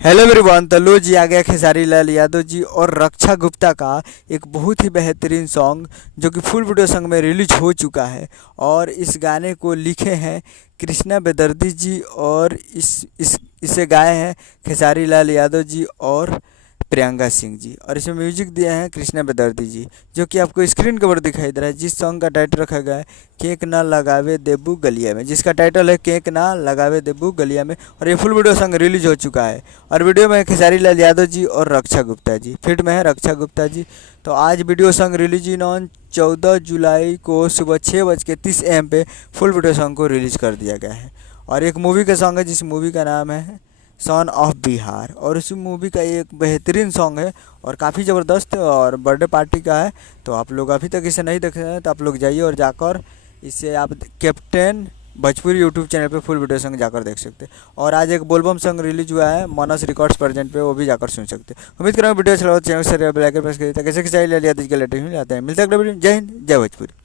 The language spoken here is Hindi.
Hello everyone. तो लो जी आ गया खेसारी लाल यादव जी और रक्षा गुप्ता का एक बहुत ही बेहतरीन सॉन्ग जो कि फुल वीडियो सॉन्ग में रिलीज हो चुका है। और इस गाने को लिखे हैं कृष्णा बेदर्दी जी और इसे गाए हैं खेसारी लाल यादव जी और प्रियंका सिंह जी। और इसमें म्यूजिक दिए हैं कृष्णा बेदर्दी जी, जो कि आपको स्क्रीन के ऊपर दिखाई दे रहा है। जिस सॉन्ग का टाइटल रखा गया है केक ना लगावे देबू गलिया में, जिसका टाइटल है केक ना लगावे देबू गलिया में। और ये फुल वीडियो सॉन्ग रिलीज हो चुका है। और वीडियो में खेसारी लाल यादव जी और रक्षा गुप्ता जी, फिट में है रक्षा गुप्ता जी। तो आज video song release in on 14 जुलाई को सुबह 6:30 AM पे फुल वीडियो सॉन्ग को रिलीज कर दिया गया है। और एक मूवी का सॉन्ग है जिस मूवी का नाम है सन ऑफ बिहार। और उस मूवी का एक बेहतरीन सॉन्ग है और काफ़ी ज़बरदस्त और बर्थडे पार्टी का है। तो आप लोग अभी तक इसे नहीं देखे हैं तो आप लोग जाइए और जाकर इसे आप कैप्टन भोजपुरी यूट्यूब चैनल पे फुल वीडियो सॉन्ग जाकर देख सकते हैं। और आज एक बोलबम सॉन्ग रिलीज हुआ है मनस रिकॉर्ड्स प्रेजेंट पे, वो भी जाकर सुन सकते हैं। उम्मीद करूँगा वीडियो अच्छा लगा, चैनल से बेल आइकन प्रेस करिए ताकि कैसे चाहिए ले लिया, लेटेस्ट मिल जाते हैं। मिलते हैं अगले वीडियो। जय हिंद, जय भोजपुरी।